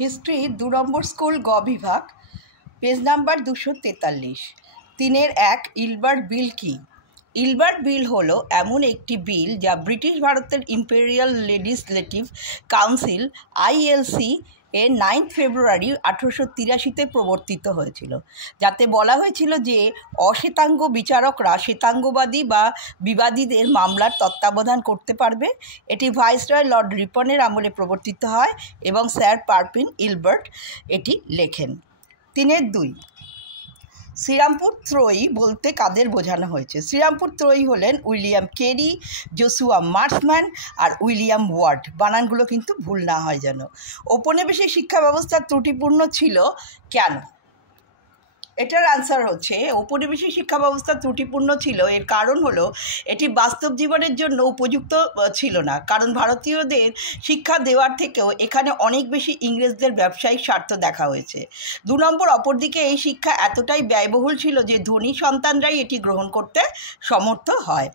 History ২ নম্বর school গ বিভাগ, page number ২৪৩। ৩-১ Ilbert বিল কি? ইলবার্ট বিল হলো এমন একটি বিল যা ব্রিটিশ ভারতের ইম্পেরিয়াল লেজিসলেটিভ কাউন্সিল ILC এর 9 ফেব্রুয়ারি 1883-তে প্রবর্তিত হয়েছিল, যাতে বলা হয়েছিল যে অশ্বেতাঙ্গ বিচারকরা শ্বেতাঙ্গবাদী বা বিবাদীদের মামলার তত্ত্বাবধান করতে পারবে। এটি ভাইসরয় লর্ড রিপনের আমলে প্রবর্তিত হয় এবং স্যার পারপিন ইলবার্ট এটি লেখেন। ৩-২ শ্রীরামপুর ত্রয়ী বলতে কাদের বোঝানো হয়েছে? শ্রীরামপুর ত্রয়ী হলেন উইলিয়াম কেরি, জোশুয়া মার্সম্যান আর উইলিয়াম ওয়ার্ড। বানানগুলো কিন্তু ভুল না হয় যেন। ঔপনিবেশিক শিক্ষা ব্যবস্থা ত্রুটিপূর্ণ ছিল কেন? এটার আনসার হচ্ছে ঔপনিবেশিক শিক্ষা ব্যবস্থা ত্রুটিপূর্ণ ছিল, এর কারণ হলো এটি বাস্তব জীবনের জন্য উপযুক্ত ছিল না, কারণ ভারতীয়দের শিক্ষা দেওয়ার থেকেও এখানে অনেক বেশি ইংরেজদের ব্যবসায়িক স্বার্থ দেখা হয়েছে। ২ নম্বর, অপরদিকে এই শিক্ষা এতটাই ব্যয়বহুল ছিল যে ধনী সন্তানরাই এটি গ্রহণ করতে সমর্থ হয়।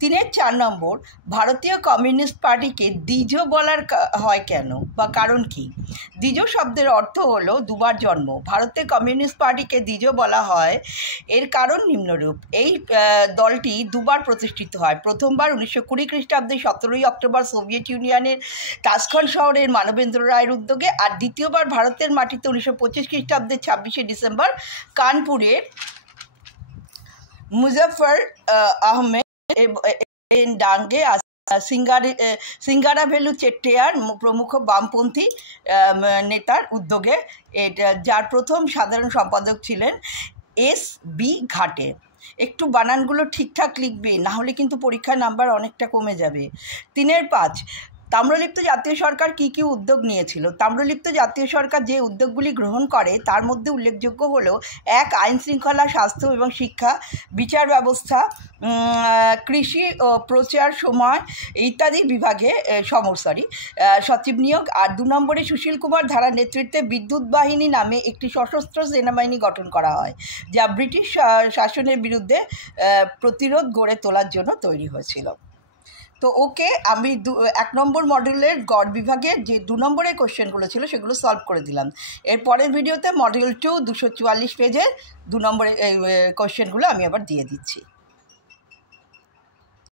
৩-৪ নম্বর, ভারতীয় কমিউনিস্ট পার্টিকে দ্বিজ বলার হয় কেন বা কারণ কি? দ্বিজ শব্দের অর্থ হলো দুবার জন্ম। ভারতের কমিউনিস্ট পার্টিকে দ্বিজ বলা হয় এর কারণ নিম্নরূপ। এই দলটি দুবার প্রতিষ্ঠিত হয়। প্রথমবার 1920 খ্রিস্টাব্দে 17 অক্টোবর সোভিয়েত ইউনিয়নের তাশখন্দ শহরের মানবেন্দ্র রায়ের উদ্যোগে, আর দ্বিতীয়বার ভারতের মাটিতে 1925 খ্রিস্টাব্দের 26শে ডিসেম্বর কানপুরের মুজফ্ফর আহমেদ ডাঙ্গে সিঙ্গারাভেলু চেট্টিয়ার প্রমুখ বামপন্থী নেতার উদ্যোগে, যার প্রথম সাধারণ সম্পাদক ছিলেন SB ঘাটে। একটু বানানগুলো ঠিকঠাক লিখবে, না হলে কিন্তু পরীক্ষার নাম্বার অনেকটা কমে যাবে। ৩-৫ তাম্রলিপ্ত জাতীয় সরকার কী কী উদ্যোগ নিয়েছিল? তাম্রলিপ্ত জাতীয় সরকার যে উদ্যোগগুলি গ্রহণ করে তার মধ্যে উল্লেখযোগ্য হলো: ১. আইন শৃঙ্খলা, স্বাস্থ্য এবং শিক্ষা, বিচার ব্যবস্থা, কৃষি ও প্রচার সময় ইত্যাদি বিভাগে সচিব নিয়োগ। আর ২ নম্বরে সুশীল কুমার ধারার নেতৃত্বে বিদ্যুৎ বাহিনী নামে একটি সশস্ত্র সেনাবাহিনী গঠন করা হয়, যা ব্রিটিশ শাসনের বিরুদ্ধে প্রতিরোধ গড়ে তোলার জন্য তৈরি হয়েছিল। তো ওকে, আমি 1 নম্বর মডিউলের গড় বিভাগের যে 2 নম্বরের কোশ্চেনগুলো ছিল সেগুলো সলভ করে দিলাম। এর পরের ভিডিওতে মডিউল 2 244 পেজে 2 নম্বরের কোশ্চেনগুলো আমি আবার দিয়ে দিচ্ছি।